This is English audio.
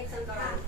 Alexander